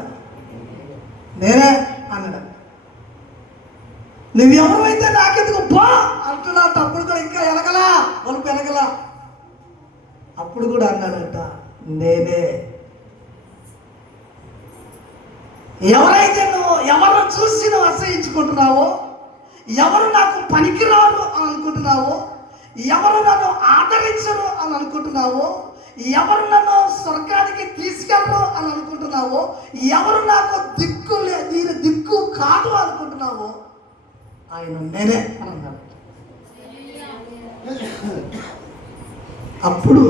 నేనే అన్నాడంట. నువ్వెవరైతే నాకెందుకు పో అంటున్నాడు. అప్పుడు కూడా ఇంకా వలుపు ఎనగలా. అప్పుడు కూడా అన్నాడంట, నేనే. ఎవరైతే ఎవరు చూసి నువ్వు అసహించుకుంటున్నావో, ఎవరు నాకు పనికిరారు అని అనుకుంటున్నావో, ఎవరు నన్ను ఆదరించరు అని అనుకుంటున్నావో, ఎవరు నన్ను స్వర్గానికి తీసుకెళ్ళరు అని అనుకుంటున్నావో, ఎవరు నాకు నేను దిక్కు కాదు అనుకుంటున్నావో, ఆయన నేనే అని అన్నాడు. అప్పుడు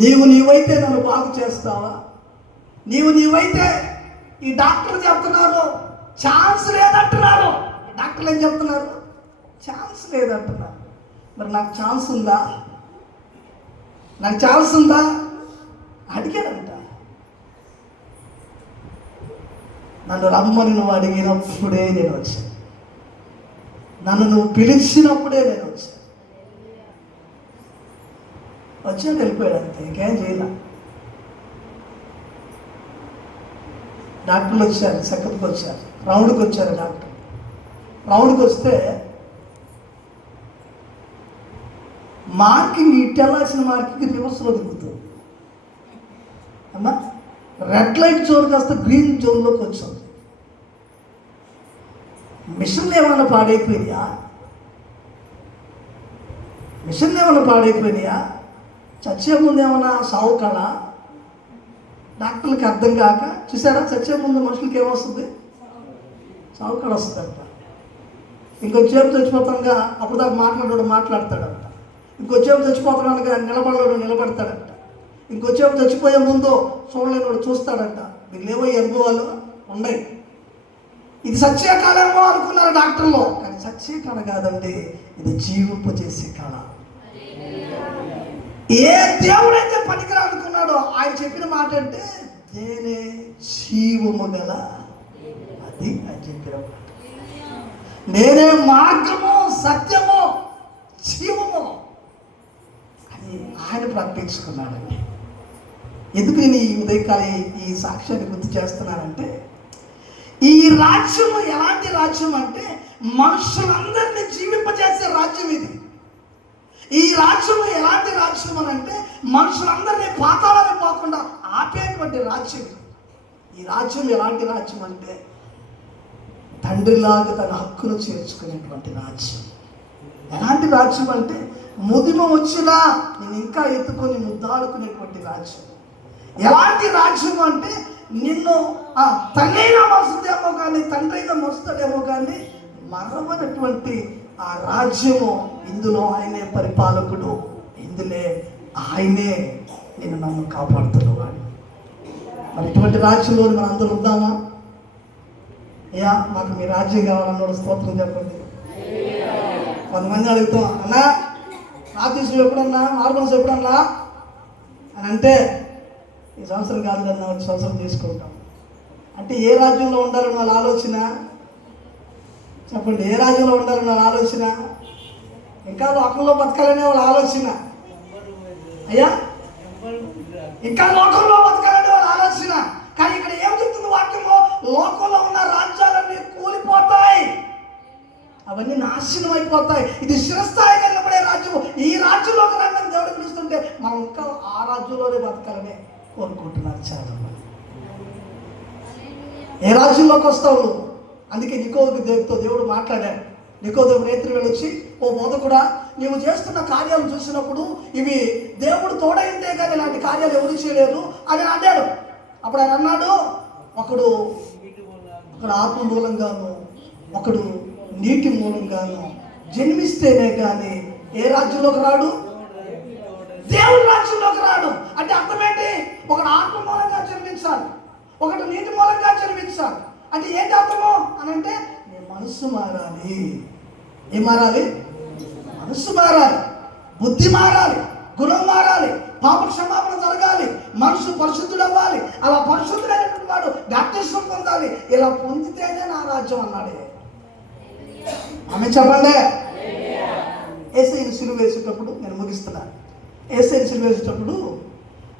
నీవైతే నన్ను బాగు చేస్తావా? నీవైతే ఈ డాక్టర్లు చెప్తున్నారు ఛాన్స్ లేదంటున్నారు. డాక్టర్లు ఏం చెప్తున్నారు? ఛాన్స్ లేదంటున్నారు. మరి నాకు ఛాన్స్ ఉందా? నాకు ఛాన్స్ ఉందా అడిగాడంట. నన్ను రమ్మని నువ్వు అడిగినప్పుడే నేను వచ్చాను, నన్ను నువ్వు పిలిచినప్పుడే నేను వచ్చాను వెళ్ళిపోయాడు అంతే, ఇంకేం చేయాల. డాక్టర్లు వచ్చారు, చెకప్కి వచ్చారు, రౌండ్కి వచ్చారు. డాక్టర్ రౌండ్కి వస్తే మార్కింగ్ ఇటు వెళ్ళాల్సిన మార్కింగ్ రివర్స్లో దిగుతుంది అమ్మా. రెడ్ లైట్ జోన్ కాస్త గ్రీన్ జోన్లోకి వచ్చాం. మిషన్లు ఏమైనా పాడైపోయినా మిషన్ ఏమైనా పాడైపోయినాయా? చచ్చే ముందు ఏమన్నా సావు కళ? డాక్టర్లకి అర్థం కాక చూసారా, చచ్చే ముందు మనుషులకి ఏమొస్తుంది? సావు కళ వస్తుందంట. ఇంకొచ్చేపు చచ్చిపోతానుగా అప్పుడు దాకా మాట్లాడతాడంట. ఇంకొచ్చేపు చచ్చిపోతున్నానుగా నిలబడతాడంట. ఇంకొచ్చేపు చచ్చిపోయే ముందు చూడలేనివాడు చూస్తాడంట. మీకు లేవో అనుభవాలు ఉన్నాయి. ఇది సత్య కాలమో అనుకున్నారు డాక్టర్లు, కానీ సత్య కళ కాదండి, ఇది జీవింపు చేసే కళ. ఏ దేవుడైతే పనికిరా అనుకున్నాడో ఆయన చెప్పిన మాట అంటే నేనే జీవము గల అది అని చెప్పిన మాట. నేనే మార్గము, సత్యము, జీవము అని ఆయన ప్రకటించుకున్నాడండి. ఎందుకు నేను ఈ ఉదయకాల ఈ సాక్ష్యాన్ని గుర్తు చేస్తున్నానంటే, ఈ రాజ్యము ఎలాంటి రాజ్యం అంటే మనుషులందరినీ జీవింపజేసే రాజ్యం ఇది. ఈ రాజ్యము ఎలాంటి రాజ్యం అని అంటే మనుషులందరినీ పాతాళానికి పోకుండా ఆపేటువంటి రాజ్యం. ఈ రాజ్యం ఎలాంటి రాజ్యం అంటే తండ్రిలాగా తన హక్కును చేర్చుకునేటువంటి రాజ్యం. ఎలాంటి రాజ్యం అంటే ముదిమ వచ్చినా నేను ఇంకా ఎత్తుకొని ముద్దాడుకునేటువంటి రాజ్యం. ఎలాంటి రాజ్యం అంటే నిన్ను తనైనా మరుస్తుందేమో కానీ తండ్రైనా మరుస్తాడేమో కానీ మరవనటువంటి ఆ రాజ్యము. ఇందులో ఆయనే పరిపాలకుడు, ఇందులో ఆయనే నేను నన్ను కాపాడుతున్నవాడు. మరి ఇటువంటి రాజ్యంలో మనం అందరూ ఉందామా? అయ్యా మాకు మీ రాజ్యం కావాలన్నాడు, స్తోత్రం చెప్పండి. కొంతమంది అడుగుతాం, అన్నా రాజ్యం ఎప్పుడన్నా, మార్గం ఎప్పుడన్నా అని అంటే ఈ సంవత్సరం కాదు కన్నా వచ్చే సంవత్సరం తీసుకుంటాం. అంటే ఏ రాజ్యంలో ఉండాలని వాళ్ళ ఆలోచన చెప్పండి. ఏ రాజ్యంలో ఉండాలని వాళ్ళ ఆలోచన? ఇంకా లోకంలో బతకాలనే వాళ్ళ ఆలోచన. అయ్యా ఇంకా లోకంలో బతకాలనే వాళ్ళ ఆలోచన. కానీ ఇక్కడ ఏం చెప్తుంది వాక్యంలో? లోకంలో ఉన్న రాజ్యాలన్నీ కూలిపోతాయి, అవన్నీ నాశనం అయిపోతాయి. ఇది శిరస్థాయిగా నిలబడే రాజ్యం. ఈ రాజ్యంలోకి రంగం దేవుడు పిలుస్తుంటే మనం ఇంకా ఆ రాజ్యంలోనే బతకాలని కోరుకుంటున్నారు చాలా మంది. ఏ రాజ్యంలోకి వస్తావు? అందుకే నికోదేవుతో దేవుడు మాట్లాడాడు. నికోదేవుడు రేత్రి వెళ్ళొచ్చి, ఓ బోధకుడా, నీవు చేస్తున్న కార్యాలు చూసినప్పుడు ఇవి దేవుడు తోడైంటే కానీ ఇలాంటి కార్యాలు ఎవరు చేయలేదు అని అన్నాడు. అప్పుడు ఆయన అన్నాడు, ఒకడు ఆత్మ మూలంగాను, ఒకడు నీటి మూలంగాను జన్మిస్తేనే కానీ ఏ రాజ్యంలోకి రాడు? దేవుడి రాజ్యంలోకి రాడు. అంటే అర్థం ఏంటి? ఒకడు ఆత్మ మూలంగా జన్మించాలి, ఒకడు నీటి మూలంగా జన్మించాలి. అంటే ఏంటి అర్థము అని అంటే నీ మనస్సు మారాలి. ఏం మారాలి? మనస్సు మారాలి, బుద్ధి మారాలి, గుణం మారాలి, పాప క్షమాపణ జరగాలి, మనసు పరిశుద్ధుడు అవ్వాలి. అలా పరిశుద్ధుడైనటువంటి వాడు బాప్తిస్మం పొందాలి. ఇలా పొందితేనే నా రాజ్యం అన్నాడు. ఆమె చెప్పండి. యేసయ్యను సిలువ వేసేటప్పుడు, నేను ముగిస్తున్నాను, యేసయ్యను సిలువ వేసేటప్పుడు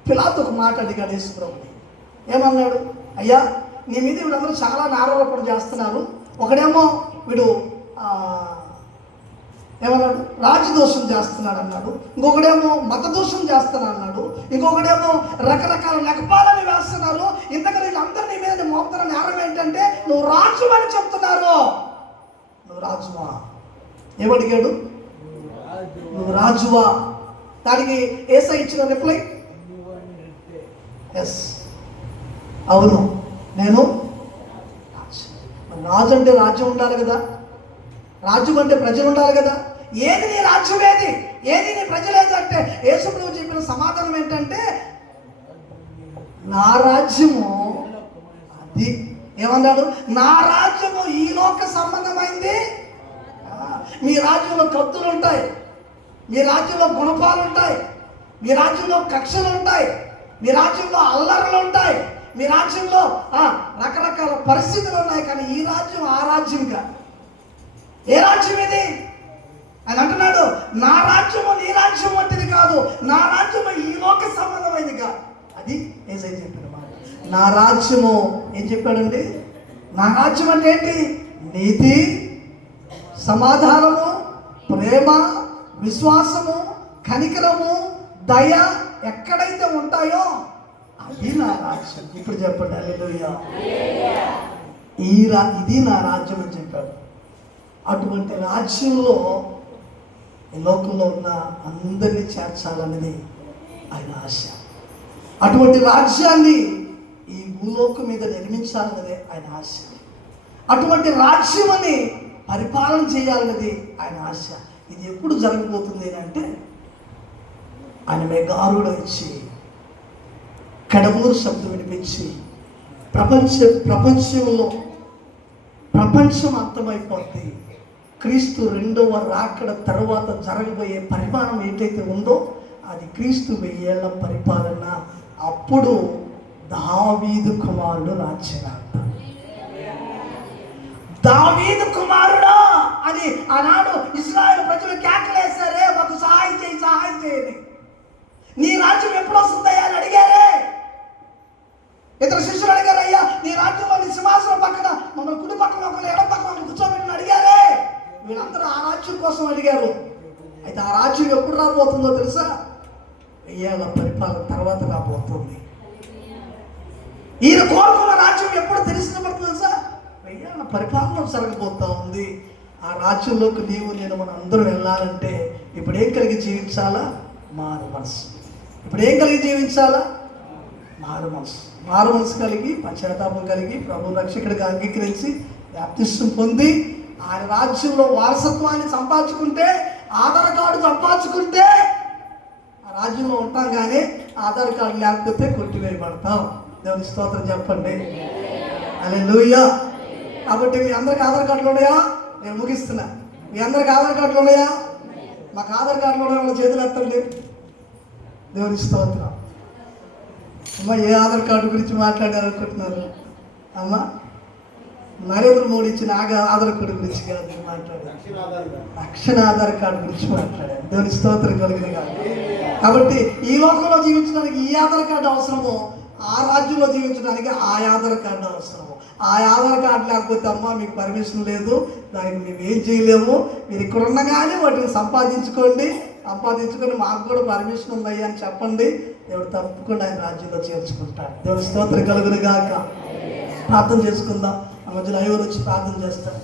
పిలాతు ఒక మాట అడిగాడు యేసు ప్రభుని. ఏమన్నాడు? అయ్యా నీ మీద వీళ్ళందరూ చాలా ఆరోపణ చేస్తున్నారు. ఒకడేమో వీడు ఏమన్నాడు? రాజదోషం చేస్తున్నాడు అన్నాడు. ఇంకొకడేమో మత దోషం చేస్తున్నాడు అన్నాడు. ఇంకొకడేమో రకరకాల నెకపాలని వేస్తున్నారు. ఇంతకన్నా వీళ్ళందరినీ మీద మోపుతున్న నేరం ఏంటంటే నువ్వు రాజు అని చెప్తున్నారు. నువ్వు రాజువా? ఏమడిగాడు? నువ్వు రాజువా? దానికి యేసయ్య ఇచ్చిన రిప్లై ఎస్, అవును నేను రాజు. అంటే రాజ్యం ఉండాలి కదా, రాజ్యం అంటే ప్రజలు ఉండాలి కదా. ఏది నీ రాజ్యం, ఏది నీ ప్రజలు అంటే యేసు ప్రభువు చెప్పిన సమాధానం ఏంటంటే నా రాజ్యము అది. ఏమన్నాడు? నా రాజ్యము ఈ లోక సంబంధమైంది. మీ రాజ్యంలో కత్తులు ఉంటాయి, మీ రాజ్యంలో గుణపాలు ఉంటాయి, మీ రాజ్యంలో కక్షలు ఉంటాయి, మీ రాజ్యంలో అల్లర్లు ఉంటాయి, మీ రాజ్యంలో రకరకాల పరిస్థితులు ఉన్నాయి. కానీ ఈ రాజ్యం ఆ రాజ్యం కాదు. ఏ రాజ్యం ఇది అని అంటున్నాడు? నా రాజ్యము నీ రాజ్యం వంటిది కాదు, నా రాజ్యము ఈ లోక సంబంధమైనది కాదు. అది యేసయ్య చెప్పిన మాట. నా రాజ్యము ఏం చెప్పాడండి? నా రాజ్యం అంటే ఏంటి? నీతి, సమాధానము, ప్రేమ, విశ్వాసము, కనికరము, దయ ఎక్కడైతే ఉంటాయో అది నా రాజ్యం. ఇప్పుడు చెప్పండి హల్లెలూయా. ఇది నా రాజ్యం అని చెప్పాడు. అటువంటి రాజ్యంలో ఈ లోకంలో ఉన్న అందరినీ చేర్చాలన్నది ఆయన ఆశ. అటువంటి రాజ్యాన్ని ఈ భూలోకం మీద నిర్మించాలన్నదే ఆయన ఆశ. అటువంటి రాజ్యాన్ని పరిపాలన చేయాలన్నది ఆయన ఆశ. ఇది ఎప్పుడు జరగబోతుంది అంటే ఆయన మేఘారుడు వచ్చి కడమూరు శబ్దం వినిపించి ప్రపంచం అంతమైపోద్ది. క్రీస్తు రెండవ రాకడ తర్వాత జరగబోయే పరిమాణం ఏంటైతే ఉందో అది క్రీస్తు 1000 ఏళ్ల పరిపాలన. అప్పుడు దావీదు కుమారుడు రాజ్యనాట. దావీదు కుమారుడా అని ఆనాడు ఇశ్రాయేలు ప్రజలు కేకలేశారే, మాకు సహాయం చేయని. నీ రాజ్యం ఎప్పుడు వస్తుందయ్యా అని అడిగారే. ఇద్దరు శిష్యులు అడిగారు, అయ్యా నీ రాజ్యంలో నీ సింహాసనం పక్కన మమ్మల్ని కుడి పక్కన ఒకరు ఎడం పక్కన కూర్చోబెట్టని అడిగారే. వీళ్ళందరూ ఆ రాజ్యం కోసం అడిగారు. అయితే ఆ రాజ్యం ఎప్పుడు రాబోతుందో తెలుసా? 1000 ఏళ్ల పరిపాలన తర్వాత రాబోతుంది. ఈయన కోరుకున్న రాజ్యం ఎప్పుడు తెలిసినప్పుడు తెలుసా? 1000 ఏళ్ల పరిపాలన జరగబోతా ఉంది. ఆ రాజ్యంలోకి నేను మనం అందరూ వెళ్ళాలంటే ఇప్పుడు ఏం కలిగి జీవించాలా? మారు మనసు. ఇప్పుడు ఏం కలిగి జీవించాలా? మారు మనసు కలిగి, పశ్చాత్తాపం కలిగి, ప్రభు రక్షకుడిగా అంగీకరించి బాప్తిస్మం పొంది ఆయన రాజ్యంలో వారసత్వాన్ని సంపాదించుకుంటే, ఆధార్ కార్డు సంపాదించుకుంటే ఆ రాజ్యంలో ఉంటాం. కానీ ఆధార్ కార్డు లేకపోతే కొట్టివేయబడతాం. దేవుని స్తోత్రం చెప్పండి. హల్లెలూయా. కాబట్టి మీ అందరికి ఆధార్ కార్డులు ఉన్నాయా? నేను ముగిస్తున్నా. మీ అందరికి ఆధార్ కార్డులు ఉన్నాయా? మాకు ఆధార్ కార్డులు ఉన్నాయి, వాళ్ళ చేతులు ఎత్తండి. దేవుని స్తోత్రం. అమ్మ, ఏ ఆధార్ కార్డు గురించి మాట్లాడారనుకుంటున్నారు? అమ్మ, నరేంద్ర మోడీ ఇచ్చిన ఆధార్ కార్డు గురించి కాదు నేను మాట్లాడాను, రక్షణ ఆధార్ కార్డు గురించి మాట్లాడాను. దేవుని స్తోత్రం కలిగిన కాదు. కాబట్టి ఈ లోకంలో జీవించడానికి ఈ ఆధార్ కార్డు అవసరమో, ఆ రాజ్యంలో జీవించడానికి ఆ ఆధార్ కార్డు అవసరము. ఆ ఆధార్ కార్డు లేకపోతే అమ్మ మీకు పర్మిషన్ లేదు, దానికి మేము ఏం చేయలేము. మీరు ఇక్కడ ఉండగానే వాటిని సంపాదించుకొని మాకు కూడా పర్మిషన్ ఉందయ్యా అని చెప్పండి. దేవుడు తప్పకుండా ఆయన రాజ్యంలో చేర్చుకుంటాడు. దేవుడి స్తోత్రం కలుగును గాక. ప్రార్థన చేసుకుందాం. ఆ మధ్యలో 5 వచ్చి ప్రార్థన చేస్తాడు.